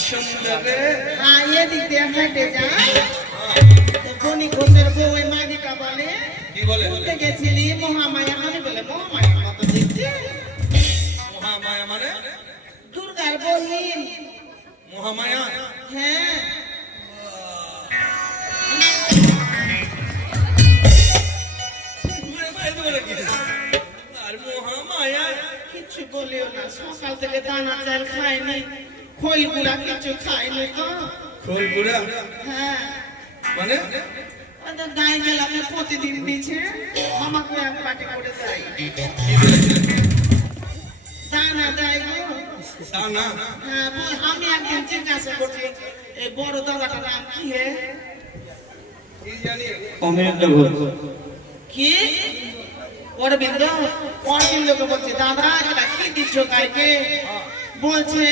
সুন্দরে হ্যাঁ এদিক দিয়ে হেঁটে যায় বনি ঘোষের বউ ওই মাগিটা বলে কি বলে ঘুরতে গেছিলি মহামায়া আমি বলে মহামায়ার মতো দেখছি মহামায়া মানে দুর্গার বহিন মহামায়া হ্যাঁ আর মহামায়া কিছু বলিও না সকাল থেকে দানা চাল খায়নি খোল গুড়া কিছু খায়নি তো ফুলপুরা হ্যাঁ মানে ওদের গায়ে গেলামে প্রতিদিন দিচ্ছে আমাকে এক পাটি করে দেয় দানা দেয় গো দানা হ্যাঁ আমি একদিন জিজ্ঞাসা করছি এই বড় দাদাটার নাম কি হে কি জানি অমৃত ঘোষ কি অরবিন্দকে বলছি দাদা এটা কি দিচ্ছ গাইকে বলছে